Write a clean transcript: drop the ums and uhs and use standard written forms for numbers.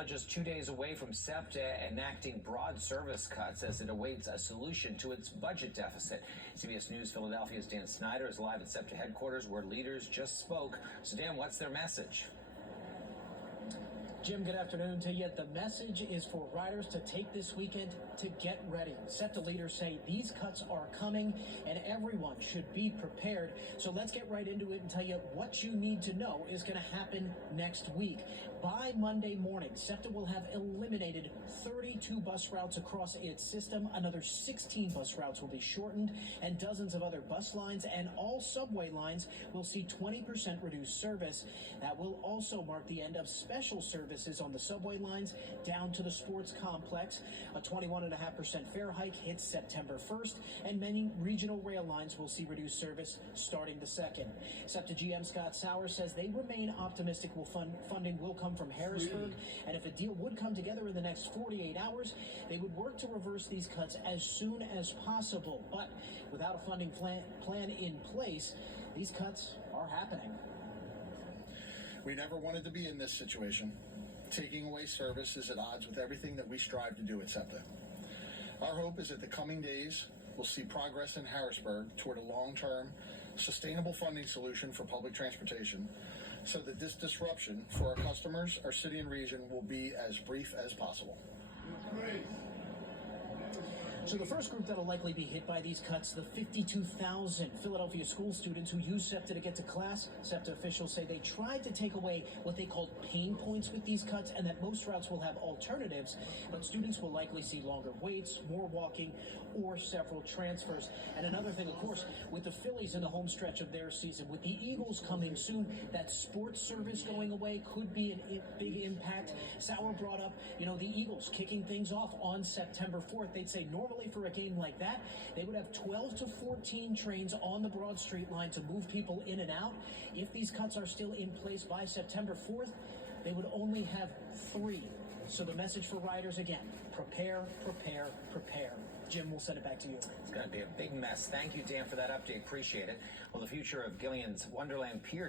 now just 2 days away from SEPTA enacting broad service cuts as it awaits a solution to its budget deficit. CBS News Philadelphia's Dan Snyder is live at SEPTA headquarters where leaders just spoke. So Dan, what's their message? Jim, good afternoon to you. The message is for riders to take this weekend to get ready. SEPTA leaders say these cuts are coming and everyone should be prepared. So let's get right into it and tell you what you need to know is going to happen next week. By Monday morning, SEPTA will have eliminated 32 bus routes across its system. Another 16 bus routes will be shortened, and dozens of other bus lines and all subway lines will see 20% reduced service. That will also mark the end of special services on the subway lines down to the sports complex. A 21.5% fare hike hits September 1st, and many regional rail lines will see reduced service starting the 2nd. SEPTA GM Scott Sauer says they remain optimistic funding will come from Harrisburg, and if a deal would come together in the next 48 hours, they would work to reverse these cuts as soon as possible. But without a funding plan in place, these cuts are happening. We never wanted to be in this situation. Taking away service is at odds with everything that we strive to do at SEPTA. Our hope is that the coming days will see progress in Harrisburg toward a long-term, sustainable funding solution for public transportation so that this disruption for our customers, our city and region will be as brief as possible. So the first group that will likely be hit by these cuts, the 52,000 Philadelphia school students who use SEPTA to get to class. SEPTA officials say they tried to take away what they called pain points with these cuts and that most routes will have alternatives, but students will likely see longer waits, more walking, or several transfers. And another thing, of course, with the Phillies in the home stretch of their season, with the Eagles coming soon, that sports service going away could be a big impact. Sauer brought up, the Eagles kicking things off on September 4th. They'd say normally for a game like that, they would have 12 to 14 trains on the Broad Street line to move people in and out. If these cuts are still in place by September 4th, they would only have 3. So the message for riders again, prepare, prepare, prepare. Jim, we'll send it back to you. It's going to be a big mess. Thank you, Dan, for that update. Appreciate it. Well, the future of Gillian's Wonderland Pier